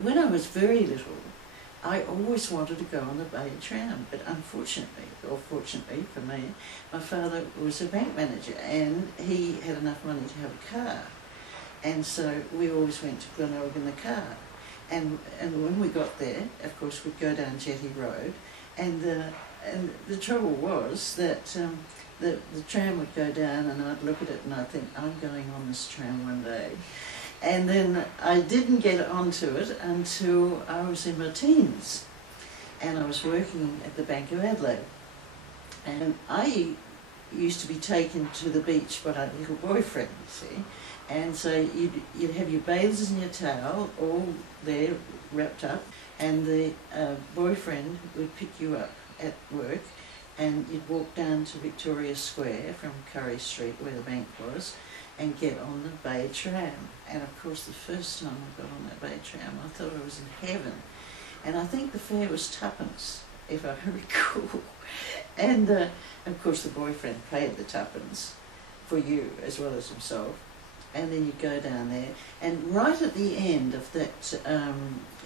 When I was very little, I always wanted to go on the Bay Tram, but unfortunately, or fortunately for me, my father was a bank manager and he had enough money to have a car. And so we always went to Glenelg in the car. And when we got there, of course, we'd go down Jetty Road, and the trouble was that the tram would go down and I'd look at it and I'd think, I'm going on this tram one day. And then I didn't get onto it until I was in my teens, and I was working at the Bank of Adelaide. And I used to be taken to the beach by a little boyfriend, you see. And so you'd have your bathers and your towel all there wrapped up, and the boyfriend would pick you up at work, and you'd walk down to Victoria Square from Curry Street, where the bank was, and get on the Bay Tram. And of course the first time I got on that Bay Tram, I thought I was in heaven. And I think the fare was twopence, if I recall. And of course the boyfriend paid the twopence for you as well as himself. And then you go down there, and right at the end of that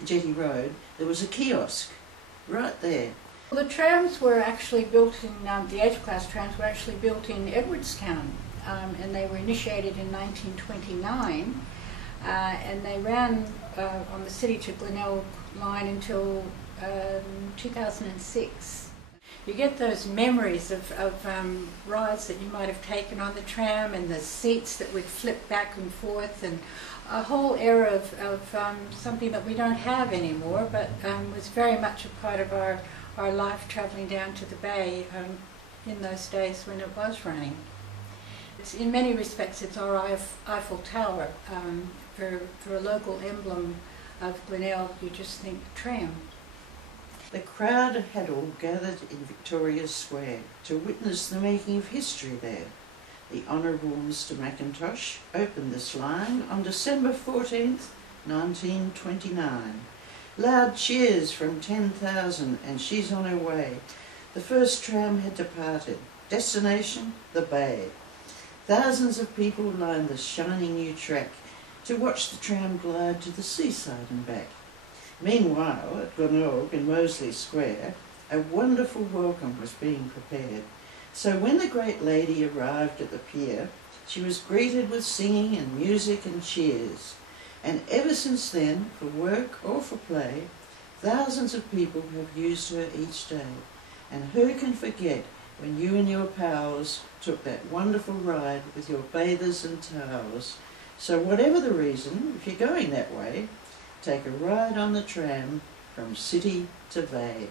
Jetty Road, there was a kiosk, right there. Well, the trams were actually built in, the H-class trams were actually built in Edwardstown, and they were initiated in 1929, and they ran on the City to Glenelg line until 2006. You get those memories of rides that you might have taken on the tram, and the seats that would flip back and forth, and a whole era of something that we don't have anymore, but was very much a part of our life travelling down to the bay in those days when it was running. In many respects it's our Eiffel Tower. For a local emblem of Glenelg, you just think tram. The crowd had all gathered in Victoria Square to witness the making of history there. The Honourable Mr Mackintosh opened this line on December 14th, 1929. Loud cheers from 10,000, and she's on her way. The first tram had departed. Destination, the Bay. Thousands of people lined the shiny new track to watch the tram glide to the seaside and back. Meanwhile, at Glenelg in Moseley Square, a wonderful welcome was being prepared. So when the great lady arrived at the pier, she was greeted with singing and music and cheers. And ever since then, for work or for play, thousands of people have used her each day. And who can forget when you and your pals took that wonderful ride with your bathers and towels? So whatever the reason, if you're going that way, take a ride on the tram from city to bay.